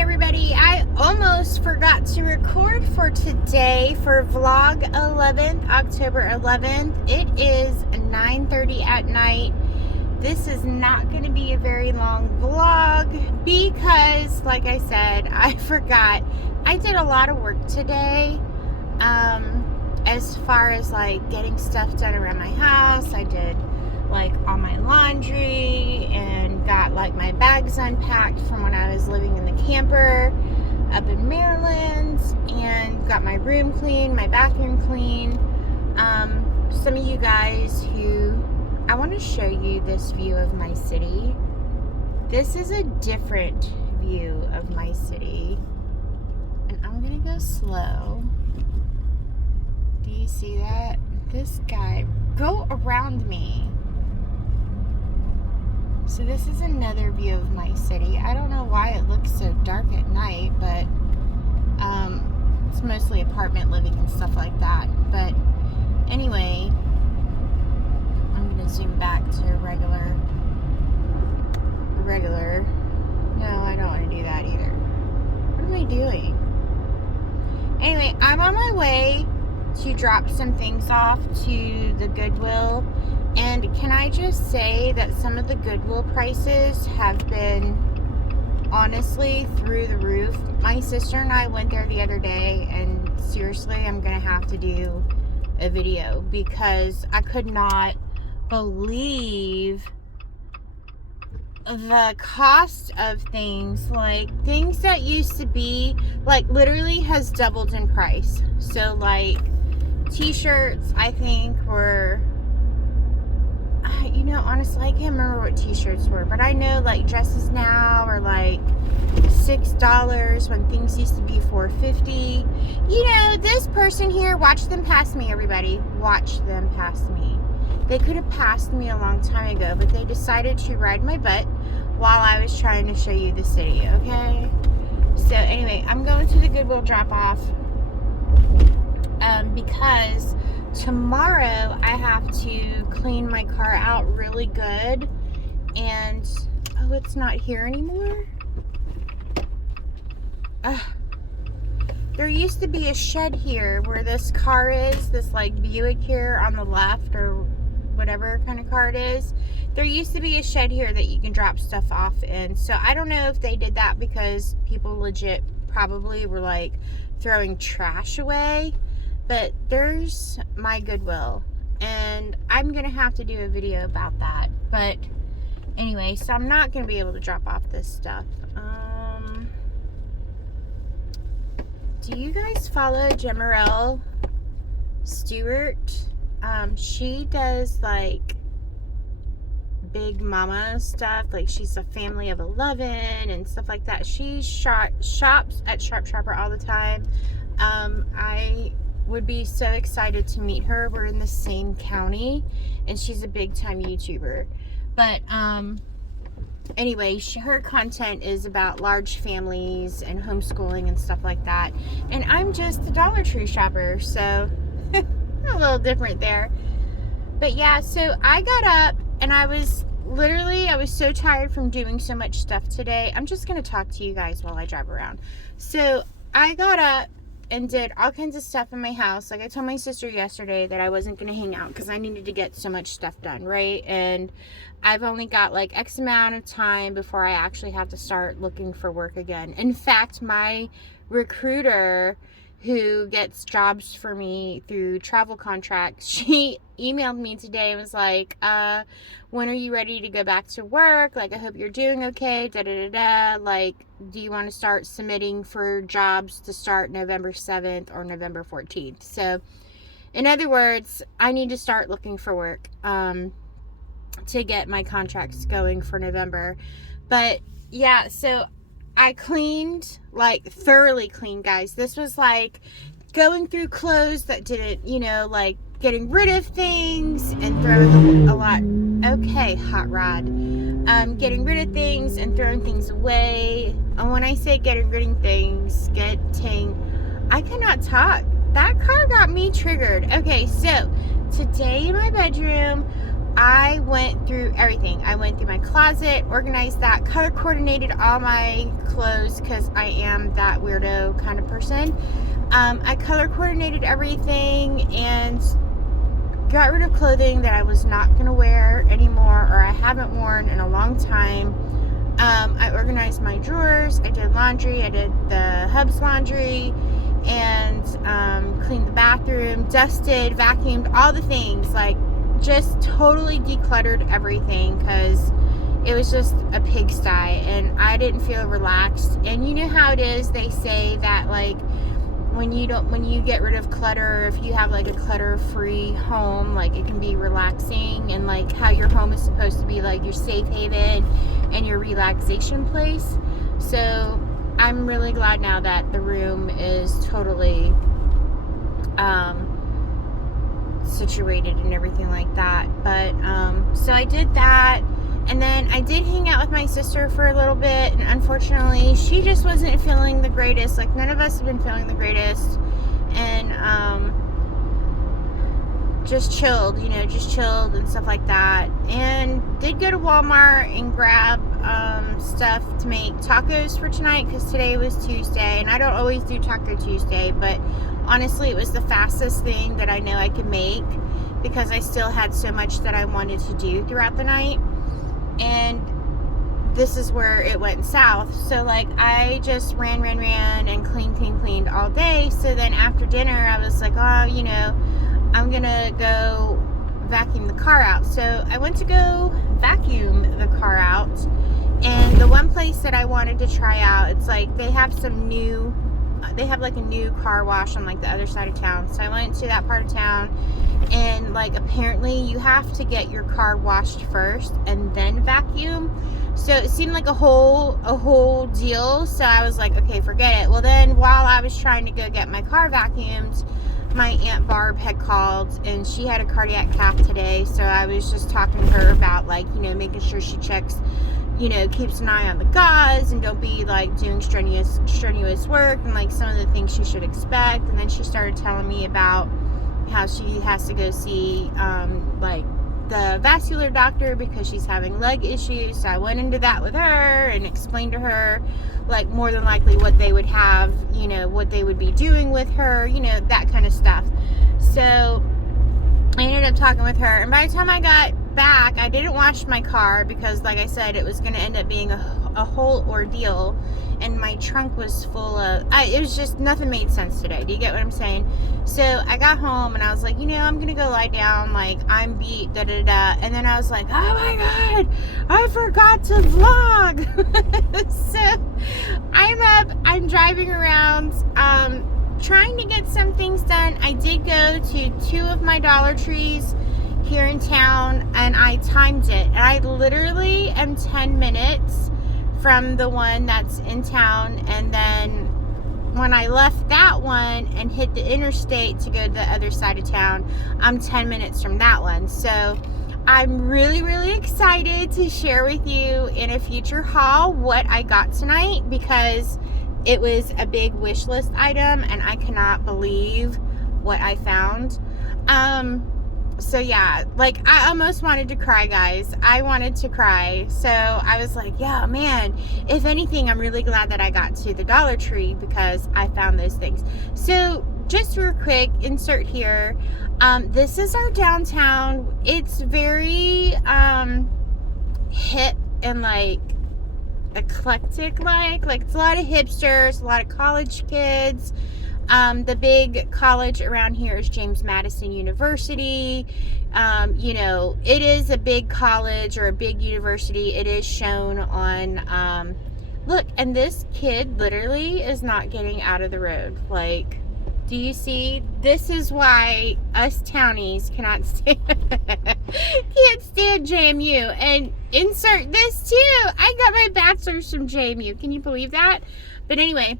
everybody. I almost forgot to record for today for vlog 11th, October 11th. It is 9:30 at night. This is not going to be a very long vlog because, like I said, I forgot. I did a lot of work today. As far as like getting stuff done around my house, I did like all my laundry and got like my bags unpacked from when I was living in the camper up in Maryland, and got my room clean, my bathroom clean. Some of you guys who, I want to show you this view of my city. This is a different view of my city, and I'm gonna go slow. Do you see that? This guy, go around me. So this is another view of my city. I don't know why it looks so dark at night, but it's mostly apartment living and stuff like that. But anyway, I'm gonna zoom back to regular. No, I don't want to do that either. What am I doing? Anyway, I'm on my way to drop some things off to the Goodwill. And can I just say that some of the Goodwill prices have been honestly through the roof. My sister and I went there the other day, and seriously, I'm going to have to do a video because I could not believe the cost of things. Like, things that used to be, like, literally has doubled in price. So, like, t-shirts, I think, were... honestly, I can't remember what t-shirts were, but I know like dresses now are like $6 when things used to be $4.50. This person here, watch them pass me, everybody. Watch them pass me. They could have passed me a long time ago, but they decided to ride my butt while I was trying to show you the city, okay? So anyway, I'm going to the Goodwill drop-off because tomorrow I have to clean my car out really good, and oh, it's not here anymore. There used to be a shed here where this car is, this like Buick here on the left, or whatever kind of car it is. There used to be a shed here that you can drop stuff off in. So I don't know if they did that because people legit probably were like throwing trash away. But there's my Goodwill, and I'm going to have to do a video about that. But anyway, so I'm not going to be able to drop off this stuff. Do you guys follow Jemarelle Stewart? She does like big mama stuff. Like, she's a family of 11 and stuff like that. She shops at Sharp Shopper all the time. I would be so excited to meet her. We're in the same county, and she's a big time YouTuber. But anyway, her content is about large families and homeschooling and stuff like that, and I'm just a Dollar Tree shopper, so a little different there. But yeah, so I got up, and I was so tired from doing so much stuff today. I'm just gonna talk to you guys while I drive around. So I got up and did all kinds of stuff in my house. Like, I told my sister yesterday that I wasn't going to hang out because I needed to get so much stuff done, right? And I've only got like X amount of time before I actually have to start looking for work again. In fact, my recruiter who gets jobs for me through travel contracts, she emailed me today and was like, when are you ready to go back to work? Like, I hope you're doing okay, da-da-da-da. Like, do you want to start submitting for jobs to start November 7th or November 14th? So, in other words, I need to start looking for work to get my contracts going for November. But, yeah, so I cleaned, like, thoroughly cleaned, guys. This was like going through clothes that didn't, like getting rid of things and throwing a lot. Okay, hot rod. Getting rid of things and throwing things away. And when I say getting rid of things, I cannot talk. That car got me triggered. Okay, so today in my bedroom, I went through everything. I went through my closet, organized that, color coordinated all my clothes because I am that weirdo kind of person. I color coordinated everything and got rid of clothing that I was not going to wear anymore or I haven't worn in a long time. I organized my drawers. I did laundry. I did the hub's laundry and cleaned the bathroom, dusted, vacuumed, all the things. Like, just totally decluttered everything because it was just a pigsty and I didn't feel relaxed. And you know how it is, they say that like when you get rid of clutter, if you have like a clutter-free home, like it can be relaxing, and like how your home is supposed to be like your safe haven and your relaxation place. So I'm really glad now that the room is totally situated and everything like that. But so I did that, and then I did hang out with my sister for a little bit, and unfortunately she just wasn't feeling the greatest. Like, none of us have been feeling the greatest, and just chilled and stuff like that. And did go to Walmart and grab stuff to make tacos for tonight because today was Tuesday, and I don't always do Taco Tuesday, but honestly it was the fastest thing that I know I could make because I still had so much that I wanted to do throughout the night, and this is where it went south. So like I just ran and cleaned all day. So then after dinner I was like, oh, you know, I'm gonna go vacuum the car out. So I went to go vacuum the car out, and the one place that I wanted to try out, it's like they have like a new car wash on like the other side of town. So I went to that part of town, and like apparently you have to get your car washed first and then vacuum. So it seemed like a whole deal. So I was like, okay, forget it. Well, then while I was trying to go get my car vacuumed, my Aunt Barb had called, and she had a cardiac cath today. So I was just talking to her about, like, you know, making sure she checks, you know, keeps an eye on the gauze and don't be like doing strenuous work, and like some of the things she should expect. And then she started telling me about how she has to go see like the vascular doctor because she's having leg issues. So I went into that with her and explained to her like more than likely what they would have, you know, what they would be doing with her, you know, that kind of stuff. So I ended up talking with her, and by the time I got back, I didn't wash my car because, like I said, it was going to end up being a whole ordeal, and my trunk was full of, it was just, nothing made sense today. Do you get what I'm saying? So I got home and I was like, you know, I'm going to go lie down, like, I'm beat, and then I was like, oh my god, I forgot to vlog. So I'm up, I'm driving around, trying to get some things done. I did go to 2 of my Dollar Trees here in town, and I timed it, and I literally am 10 minutes from the one that's in town. And then when I left that one and hit the interstate to go to the other side of town, I'm 10 minutes from that one. So I'm really excited to share with you in a future haul what I got tonight, because it was a big wish list item and I cannot believe what I found. So yeah, like, I almost wanted to cry, guys. I wanted to cry. So I was like, yeah, man, if anything, I'm really glad that I got to the Dollar Tree because I found those things. So just real quick, insert here. This is our downtown. It's very hip and like eclectic, like it's a lot of hipsters, a lot of college kids. The big college around here is James Madison University. You know, it is a big college or a big university. It is shown on, look, and this kid literally is not getting out of the road. Like, do you see? This is why us townies cannot stand, can't stand JMU. And insert this too. I got my bachelor's from JMU. Can you believe that? But anyway,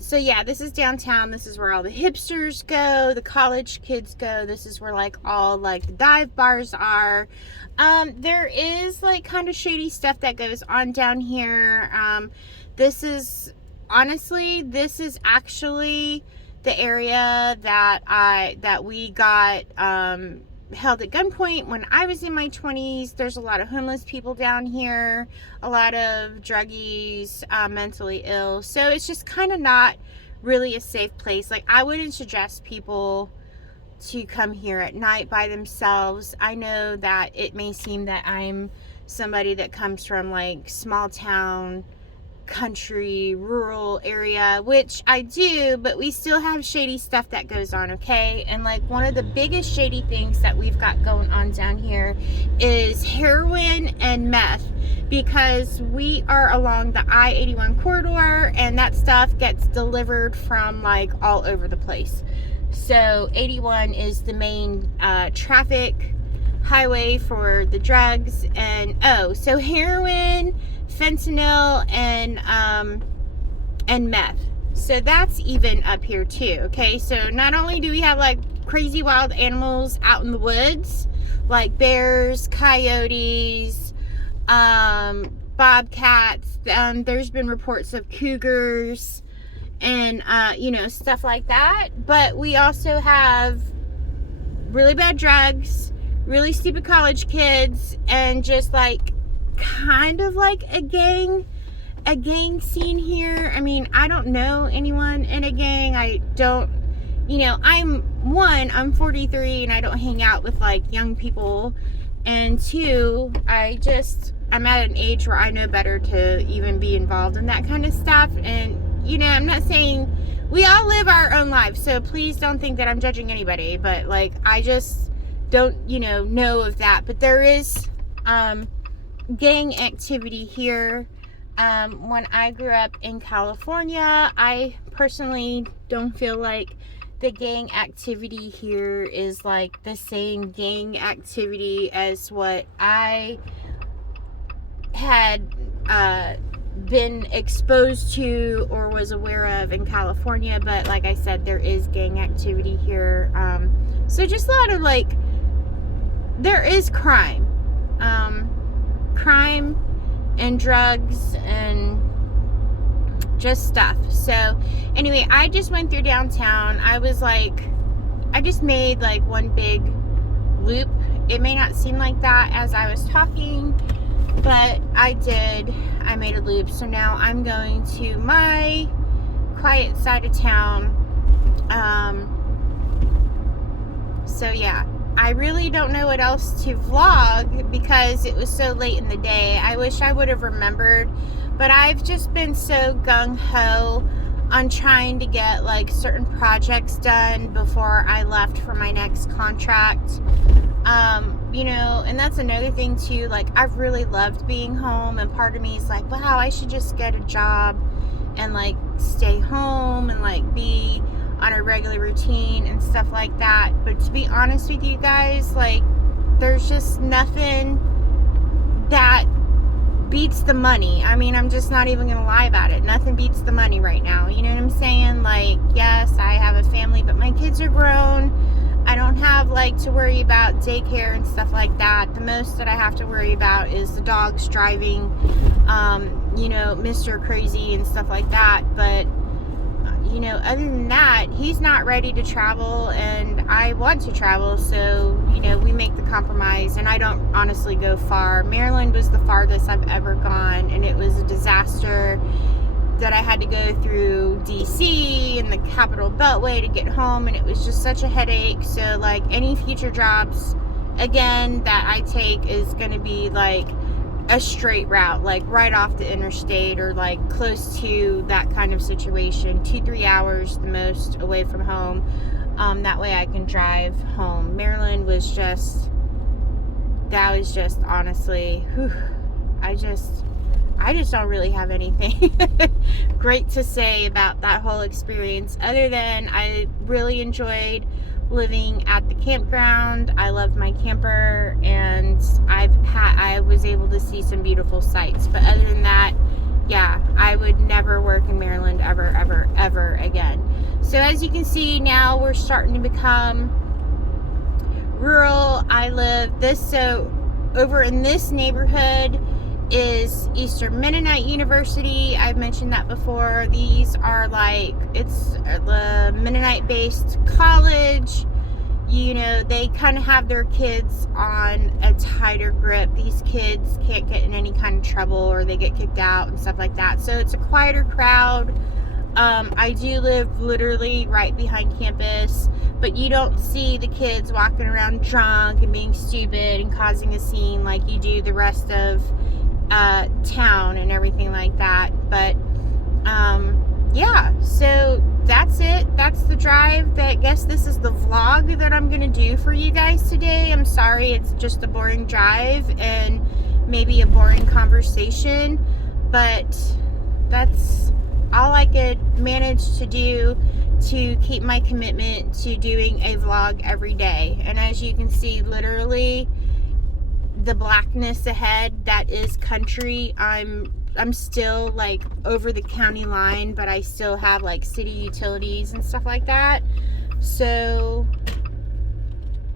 so yeah, this is downtown. This is where all the hipsters go, the college kids go. This is where like all like the dive bars are. There is like kind of shady stuff that goes on down here. This is actually the area that we got held at gunpoint when I was in my 20s. There's a lot of homeless people down here, a lot of druggies, mentally ill. So it's just kind of not really a safe place. Like, I wouldn't suggest people to come here at night by themselves. I know that it may seem that I'm somebody that comes from like small town, country, rural area, which I do, but we still have shady stuff that goes on, okay? And like, one of the biggest shady things that we've got going on down here is heroin and meth, because we are along the I-81 corridor, and that stuff gets delivered from like all over the place. So 81 is the main traffic highway for the drugs. And so heroin, fentanyl, and meth. So that's even up here too. Okay, so not only do we have like crazy wild animals out in the woods, like bears, coyotes, bobcats, there's been reports of cougars and stuff like that, but we also have really bad drugs, really stupid college kids, and just like kind of like a gang scene here. I mean, I don't know anyone in a gang. I don't, I'm 43 and I don't hang out with like young people, and two, I'm at an age where I know better to even be involved in that kind of stuff. And I'm not saying, we all live our own lives, so please don't think that I'm judging anybody, but like, I just don't know of that. But there is gang activity here. When I grew up in California, I personally don't feel like the gang activity here is like the same gang activity as what I had been exposed to or was aware of in California. But like I said, there is gang activity here. So just a lot of like, there is crime and drugs and just stuff. So anyway, I just went through downtown. I just made like one big loop. It may not seem like that as I was talking, but I did. I made a loop. So now I'm going to my quiet side of town. So yeah, I really don't know what else to vlog because it was so late in the day. I wish I would have remembered, but I've just been so gung-ho on trying to get like certain projects done before I left for my next contract. And that's another thing too. Like, I've really loved being home, and part of me is like, wow, I should just get a job and like stay home and like be on a regular routine and stuff like that. But to be honest with you guys, like, there's just nothing that beats the money. I mean, I'm just not even gonna lie about it. Nothing beats the money right now. You know what I'm saying? Like, yes, I have a family, but my kids are grown. I don't have like to worry about daycare and stuff like that. The most that I have to worry about is the dogs driving, Mr. Crazy and stuff like that. But other than that, he's not ready to travel, and I want to travel, so, we make the compromise. And I don't honestly go far. Maryland was the farthest I've ever gone, and it was a disaster that I had to go through DC and the Capital Beltway to get home, and it was just such a headache. So, like, any future jobs, again, that I take is going to be, like, a straight route, like right off the interstate or like close to that kind of situation. 2-3 hours the most away from home. That way I can drive home. Maryland was just honestly, I just don't really have anything great to say about that whole experience, other than I really enjoyed living at the campground. I loved my camper, and I was able to see some beautiful sights. But other than that, yeah, I would never work in Maryland ever again. So as you can see, now we're starting to become rural. So over in this neighborhood is Eastern Mennonite University. I've mentioned that before. These are like, it's the Mennonite based college. you know, they kind of have their kids on a tighter grip. These kids can't get in any kind of trouble or they get kicked out and stuff like that. So it's a quieter crowd. I do live literally right behind campus, but you don't see the kids walking around drunk and being stupid and causing a scene like you do the rest of town and everything like that. But yeah, so that's it. That's the drive. I guess this is the vlog that I'm gonna do for you guys today. I'm sorry, it's just a boring drive and maybe a boring conversation, but that's all I could manage to do to keep my commitment to doing a vlog every day. And as you can see, literally the blackness ahead, that is country. I'm still like over the county line, but I still have like city utilities and stuff like that. So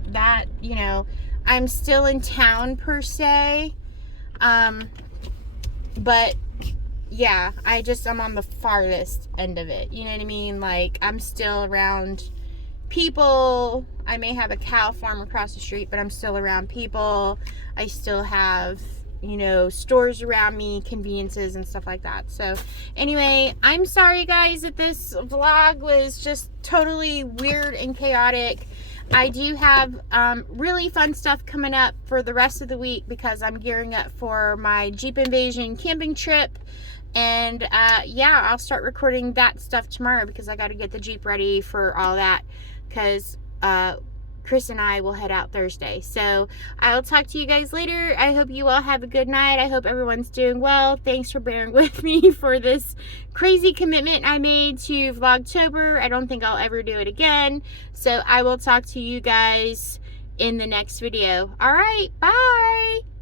that, you know, I'm still in town per se. But yeah, I'm on the farthest end of it. You know what I mean? Like, I'm still around people. I may have a cow farm across the street, but I'm still around people. I still have, you know, stores around me, conveniences and stuff like that. So anyway, I'm sorry guys that this vlog was just totally weird and chaotic. I do have really fun stuff coming up for the rest of the week because I'm gearing up for my Jeep Invasion camping trip. And yeah, I'll start recording that stuff tomorrow because I got to get the Jeep ready for all that, because Chris and I will head out Thursday. So I will talk to you guys later. I hope you all have a good night. I hope everyone's doing well. Thanks for bearing with me for this crazy commitment I made to Vlogtober. I don't think I'll ever do it again. So I will talk to you guys in the next video. All right, bye.